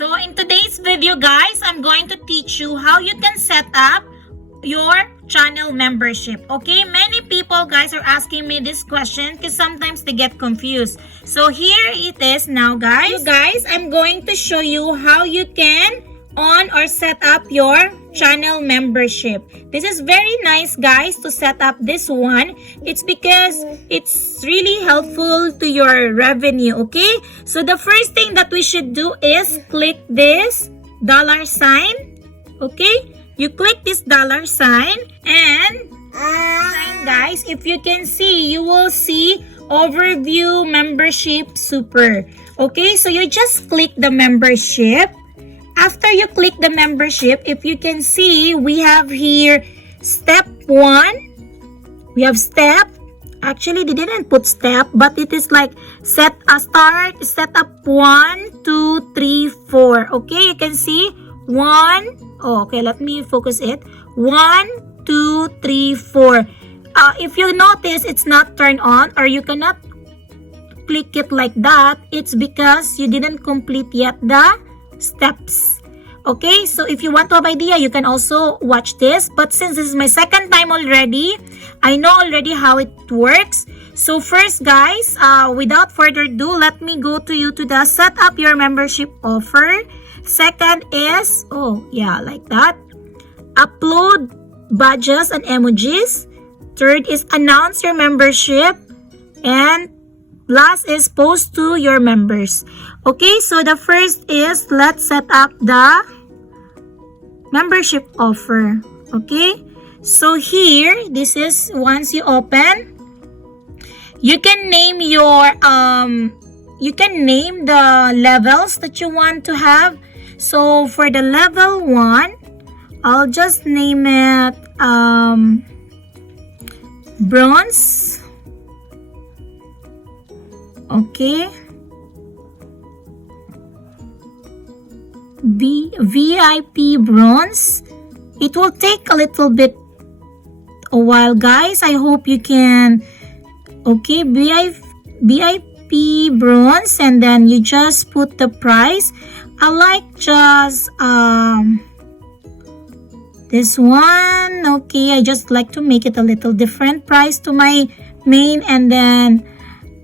So in today's video guys, I'm going to teach you how you can set up your channel membership. Okay, many people guys are asking me this question because sometimes they get confused. So here it is now guys. So guys, I'm going to show you how you can on or set up your channel membership. This is very nice guys to set up this one. It's because it's really helpful to your revenue. Okay, so the first thing that we should do is click this dollar sign. Okay, you click this dollar sign and guys, if you can see, you will see overview membership super. Okay, so you just click the membership. After you click the membership, if you can see, we have here step 1. We have step. Actually, they didn't put step, but it is like set a start, set up 1, 2, 3, 4. Okay, you can see 1. Oh, okay, let me focus it. 1, 2, 3, 4. If you notice, it's not turned on or you cannot click it like that. It's because you didn't complete yet the steps. Okay, so if you want to have idea, you can also watch this, but since this is my second time already, I know already how it works. So first guys, without further ado, let me go to you to the set up your membership offer. Second is, oh yeah, like that, upload badges and emojis. Third is announce your membership, and last is post to your members. Okay, so the first is let's set up the membership offer. Okay, so here, this is once you open, you can name your you can name the levels that you want to have. So for the level 1, I'll just name it bronze. Okay, VIP bronze. It will take a little bit a while guys. I hope you can. Okay, VIP bronze, and then you just put the price. I like just this one. Okay, I just like to make it a little different price to my main, and then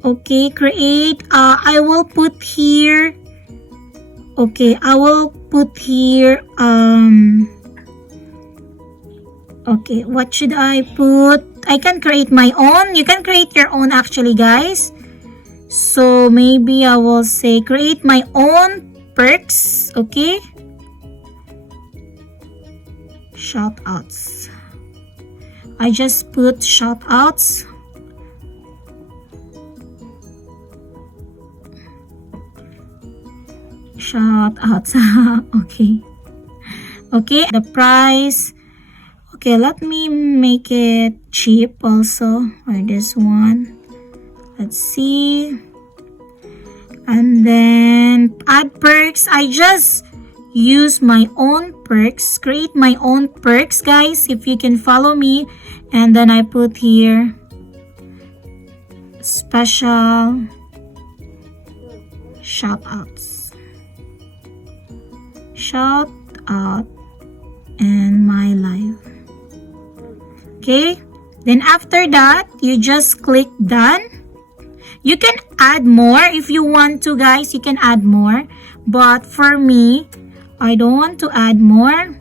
okay, create. I will put here. Okay, I will put here. Okay, what should I put? I can create my own. You can create your own actually, guys. So maybe I will say create my own perks. Okay. Shout outs. I just put shout outs. Shout outs. Okay. Okay, the price. Okay, let me make it cheap also, or this one. Let's see. And then add perks. I just use my own perks, create my own perks guys, if you can follow me. And then I put here special shout outs. Shout out in my life. Okay, then after that, you just click done. You can add more if you want to guys, you can add more, but for me, I don't want to add more.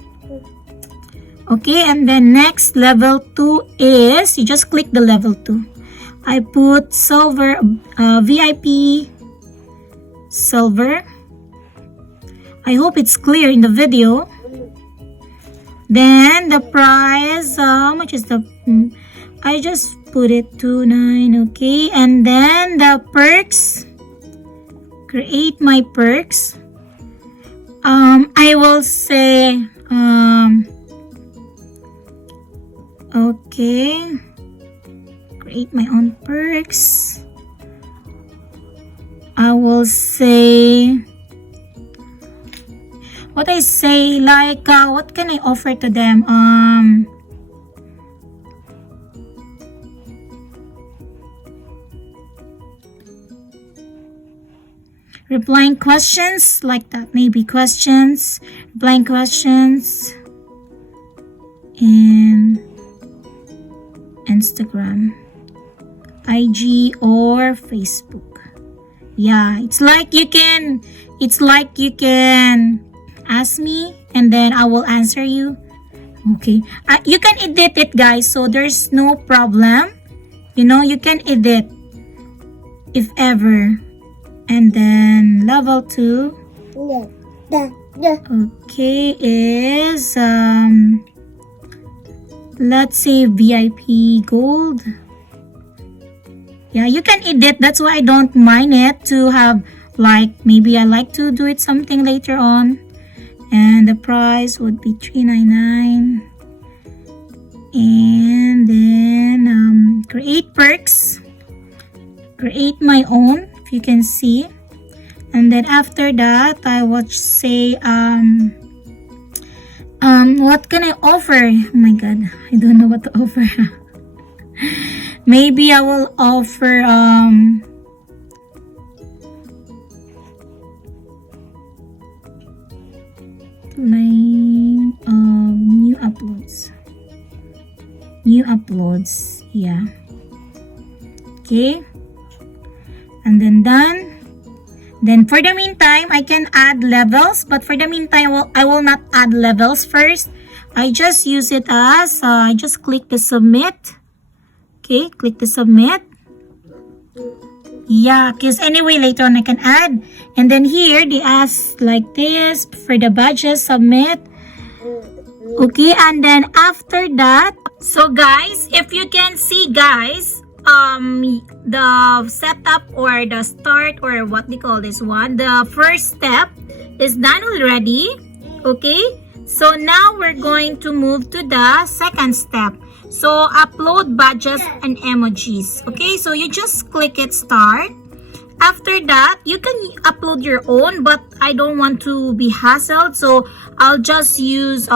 Okay, and then next level 2 is, you just click the level 2. I put silver, VIP silver. I hope it's clear in the video. Then the price, how much is the, I just put it to 9. Okay, and then the perks, create my perks. I will say okay, create my own perks. I will say, what I say, like what can I offer to them? replying questions like that. Maybe questions, replying questions in Instagram, IG, or Facebook. Yeah, it's like you can ask me and then I will answer you. Okay, you can edit it, guys, so there's no problem. You know, you can edit if ever. And then level 2, okay, is let's say VIP gold. Yeah, you can edit. That's why I don't mind it to have, like, maybe I like to do it something later on. And the price would be $3.99. And then create perks. Create my own, if you can see. And then after that, I would say what can I offer? Oh my god, I don't know what to offer. Maybe I will offer new uploads, yeah. Okay, and then done. Then for the meantime, I can add levels, but for the meantime, I will not add levels first. I just use it as I just click the submit. Okay, click the submit. Yeah, because anyway, later on I can add. And then here, they ask like this for the badges, submit. Okay, and then after that, so guys, if you can see, guys, the setup or the start, or what they call this one, the first step is done already. Okay, so now we're going to move to the second step. So upload badges and emojis. Okay, so you just click it start. After that, you can upload your own, but I don't want to be hassled, so I'll just use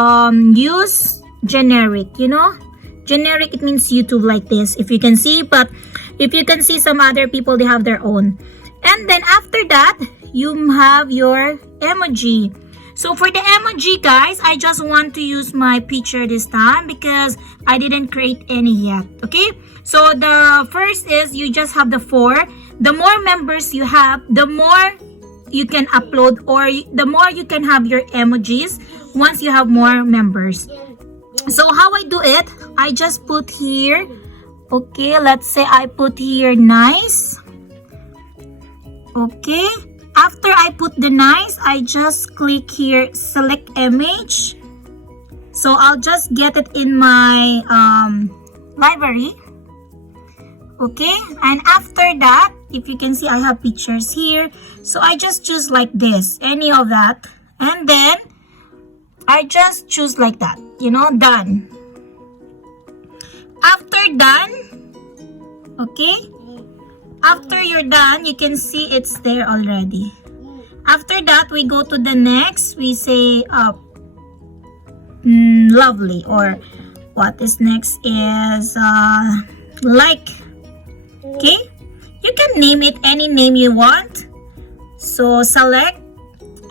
generic. You know, generic, it means YouTube like this, if you can see. But if you can see, some other people, they have their own. And then after that, you have your emoji. So for the emoji, guys, I just want to use my picture this time because I didn't create any yet. Okay, so the first is you just have the 4. The more members you have, the more you can upload, or the more you can have your emojis once you have more members. So how I do it, I just put here, okay, let's say I put here nice. Okay, after I put the nice, I just click here select image. So I'll just get it in my library. Okay, and after that, if you can see, I have pictures here. So I just choose like this, any of that, and then I just choose like that, you know, done. After done, okay, after you're done, you can see it's there already. After that, we go to the next. We say lovely, or what is next is like. Okay, you can name it any name you want. So select.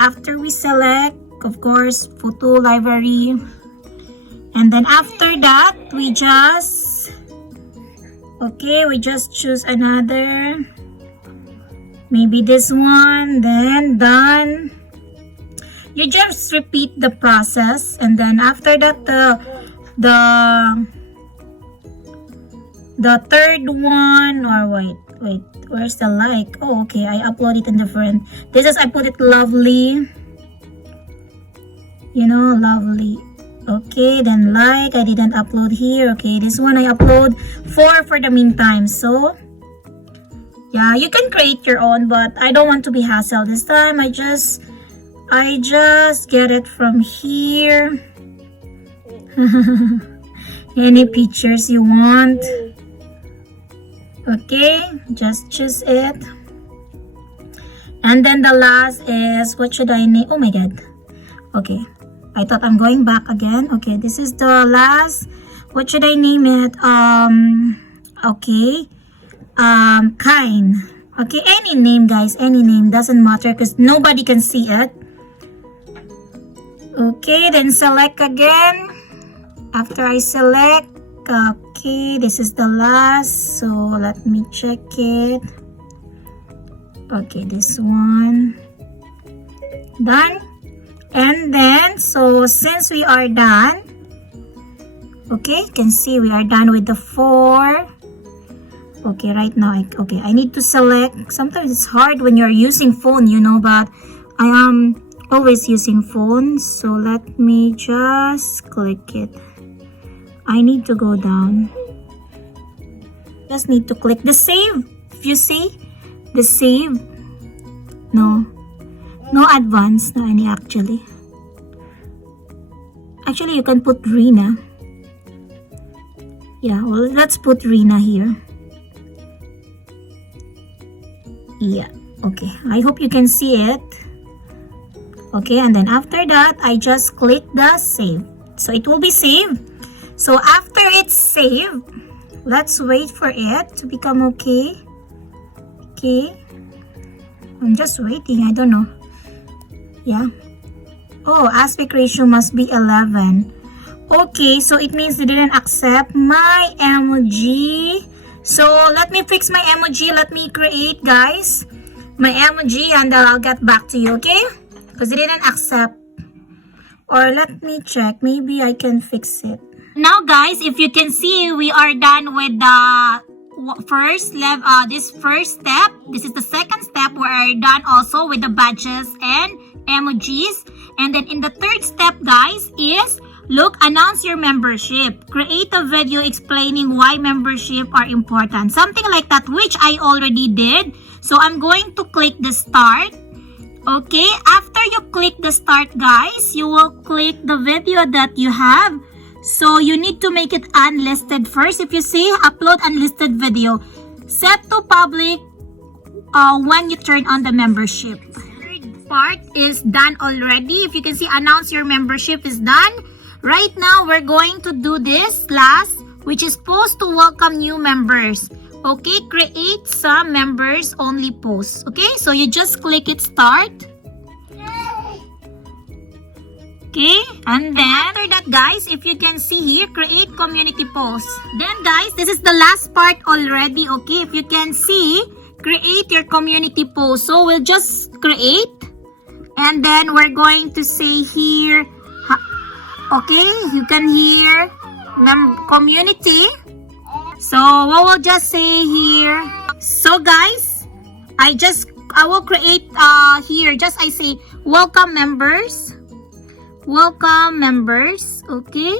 After we select, of course, photo library, and then after that, we just choose another, maybe this one, then done. You just repeat the process, and then after that, the third one, or wait, where's the like? Oh, okay, I upload it in different. This is, I put it lovely, you know, lovely. Okay, then like, I didn't upload here. Okay, this one I upload 4 for the meantime. So yeah, you can create your own, but I don't want to be hassled this time. I just get it from here. Any pictures you want. Okay, just choose it. And then the last is, what should I name? Oh my god. Okay, I thought I'm going back again. Okay, this is the last. What should I name it? Okay, kind. Okay, any name guys, any name, doesn't matter because nobody can see it. Okay, then select again. After I select, okay, this is the last, so let me check it. Okay, this one. Done. And then, so since we are done, okay, you can see we are done with the 4. Okay, right now, I need to select. Sometimes it's hard when you're using phone, you know, but I am always using phone. So let me just click it. I need to go down. Just need to click the save. If you see, the save. No advance, no any actually. Actually, you can put Rina. Yeah, well, let's put Rina here. Yeah, okay. I hope you can see it. Okay, and then after that, I just click the save. So it will be saved. So after it's saved, let's wait for it to become okay. Okay. I'm just waiting. I don't know. Yeah. Oh, aspect ratio must be 11. Okay, so it means they didn't accept my emoji. So let me fix my emoji. Let me create, guys, my emoji, and I'll get back to you, okay? Because they didn't accept. Or let me check. Maybe I can fix it. Now, guys, if you can see, we are done with the first level, this first step. This is the second step. We are done also with the badges and emojis. And then in the third step, guys, is look, announce your membership. Create a video explaining why membership are important. Something like that, which I already did. So I'm going to click the start. Okay, after you click the start, guys, you will click the video that you have. So you need to make it unlisted first. If you see, upload unlisted video. Set to public when you turn on the membership. Third part is done already. If you can see, announce your membership is done. Right now, we're going to do this last, which is post to welcome new members. Okay, create some members only posts. Okay, so you just click it start. Okay, and then after that, guys, if you can see here, create community posts. Then, guys, this is the last part already. Okay, if you can see, create your community post. So we'll just create, and then we're going to say here, okay, you can hear community. So we will just say here. So guys, I will create here. Just I say welcome members. Welcome members. Okay.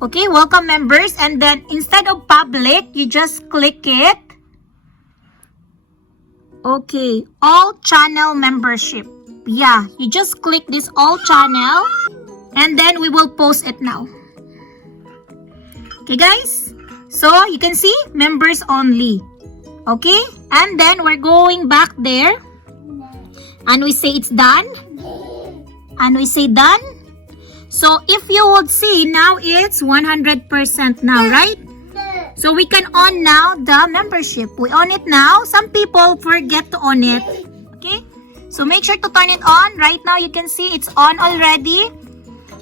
Okay, welcome members. And then instead of public, you just click it. Okay, all channel membership. Yeah, you just click this all channel. And then we will post it now. Okay, guys? So, you can see, members only. Okay? And then, we're going back there. And we say it's done. And we say done. So, if you would see, now it's 100% now, right? So, we can on now the membership. We on it now. Some people forget to on it. Okay? So, make sure to turn it on. Right now, you can see it's on already.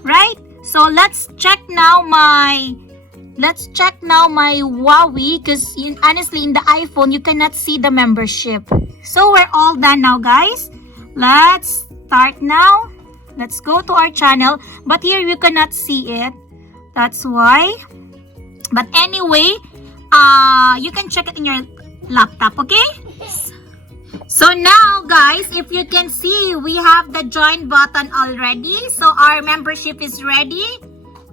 Right? So let's check now my Huawei, because honestly in the iPhone you cannot see the membership. So we're all done now, guys. Let's start now. Let's go to our channel, but here you cannot see it. That's why. But anyway, you can check it in your laptop, okay? So now, guys, if you can see, we have the join button already. So our membership is ready.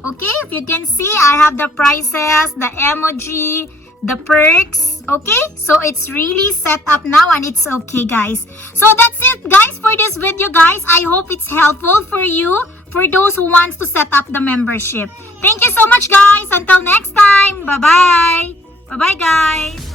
Okay, if you can see, I have the prices, the emoji, the perks. Okay, so it's really set up now and it's okay, guys. So that's it, guys, for this video, guys. I hope it's helpful for you, for those who wants to set up the membership. Thank you so much, guys. Until next time. Bye-bye. Bye-bye, guys.